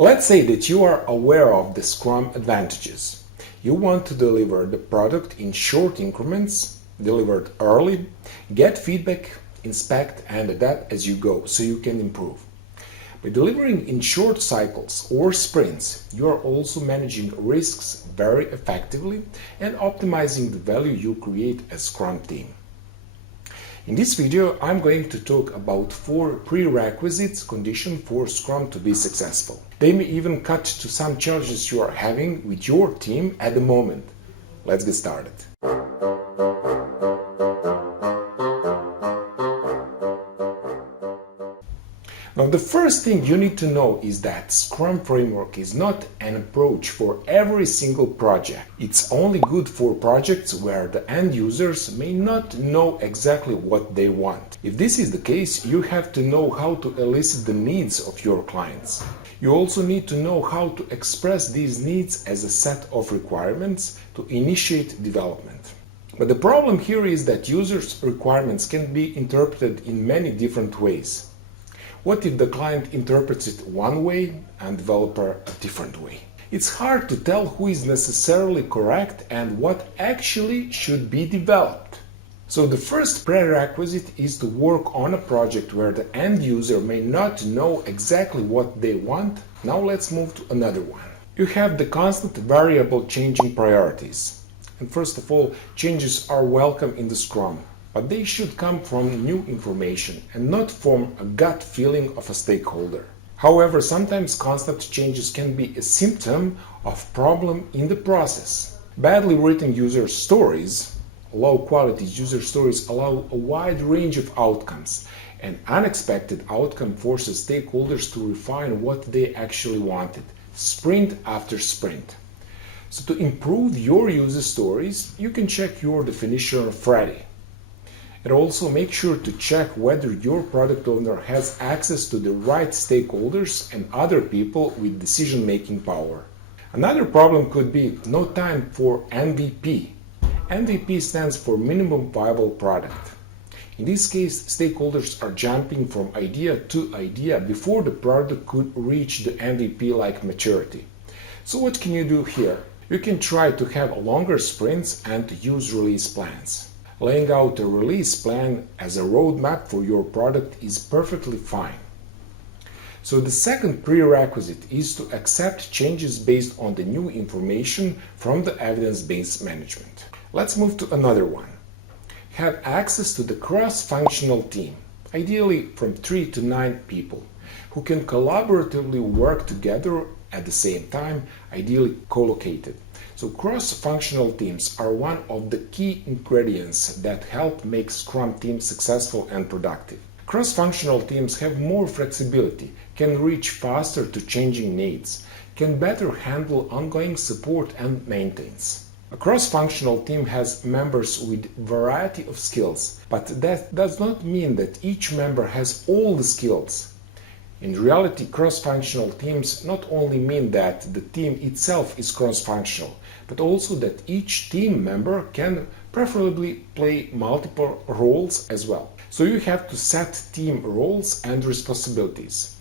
Let's say that you are aware of the Scrum advantages. You want to deliver the product in short increments, delivered early, get feedback, inspect and adapt as you go so you can improve. By delivering in short cycles or sprints, you are also managing risks very effectively and optimizing the value you create as Scrum team. In this video, I'm going to talk about 4 prerequisites conditions for Scrum to be successful. They may even cut to some challenges you are having with your team at the moment. Let's get started. Now, the first thing you need to know is that Scrum Framework is not an approach for every single project. It's only good for projects where the end users may not know exactly what they want. If this is the case, you have to know how to elicit the needs of your clients. You also need to know how to express these needs as a set of requirements to initiate development. But the problem here is that users' requirements can be interpreted in many different ways. What if the client interprets it one way and developer a different way? It's hard to tell who is necessarily correct and what actually should be developed. So the first prerequisite is to work on a project where the end user may not know exactly what they want. Now let's move to another one. You have the constant variable changing priorities. And first of all, changes are welcome in the Scrum, but they should come from new information and not from a gut feeling of a stakeholder. However, sometimes constant changes can be a symptom of problem in the process. Badly written user stories, low-quality user stories allow a wide range of outcomes. An unexpected outcome forces stakeholders to refine what they actually wanted, sprint after sprint. So to improve your user stories, you can check your definition of ready. And also make sure to check whether your product owner has access to the right stakeholders and other people with decision-making power. Another problem could be no time for MVP. MVP stands for minimum viable product. In this case, stakeholders are jumping from idea to idea before the product could reach the MVP-like maturity. So what can you do here? You can try to have longer sprints and use release plans. Laying out a release plan as a roadmap for your product is perfectly fine. So the second prerequisite is to accept changes based on the new information from the evidence-based management. Let's move to another one. Have access to the cross-functional team, ideally from 3 to 9 people, who can collaboratively work together at the same time, ideally co-located. So cross-functional teams are one of the key ingredients that help make Scrum teams successful and productive. Cross-functional teams have more flexibility, can reach faster to changing needs, can better handle ongoing support and maintenance. A cross-functional team has members with a variety of skills, but that does not mean that each member has all the skills. In reality, cross-functional teams not only mean that the team itself is cross-functional, but also that each team member can preferably play multiple roles as well. So you have to set team roles and responsibilities.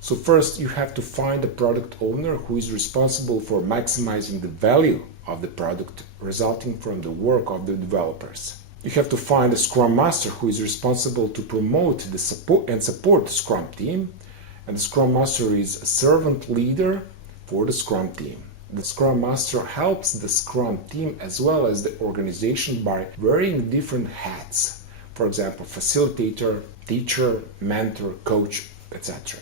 So first you have to find a product owner who is responsible for maximizing the value of the product resulting from the work of the developers. You have to find a Scrum Master who is responsible to promote the support the Scrum team. And the Scrum Master is a servant leader for the Scrum team. The Scrum Master helps the Scrum team as well as the organization by wearing different hats. For example, facilitator, teacher, mentor, coach, etc.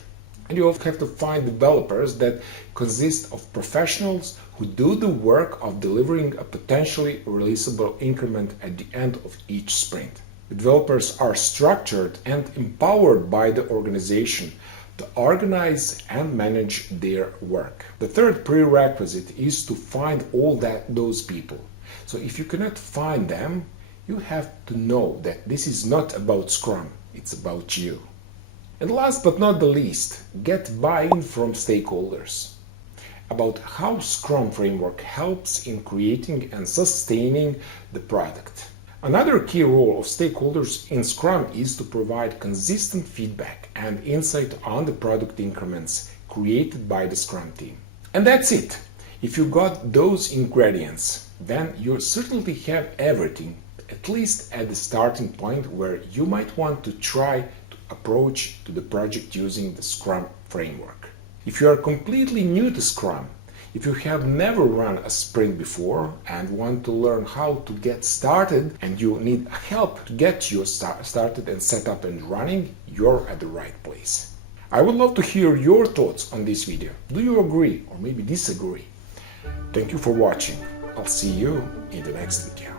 And you also have to find developers that consist of professionals who do the work of delivering a potentially releasable increment at the end of each sprint. The developers are structured and empowered by the organization to organize and manage their work. The third prerequisite is to find those people. So if you cannot find them, you have to know that this is not about Scrum, it's about you. And last but not the least, get buy-in from stakeholders about how Scrum Framework helps in creating and sustaining the product. Another key role of stakeholders in Scrum is to provide consistent feedback and insight on the product increments, created by the Scrum team. And that's it. If you got those ingredients, then you certainly have everything, at least at the starting point where you might want to try to approach to the project using the Scrum framework. If you are completely new to Scrum, if you have never run a sprint before and want to learn how to get started and you need help to get you started and set up and running, you're at the right place. I would love to hear your thoughts on this video. Do you agree or maybe disagree? Thank you for watching. I'll see you in the next video.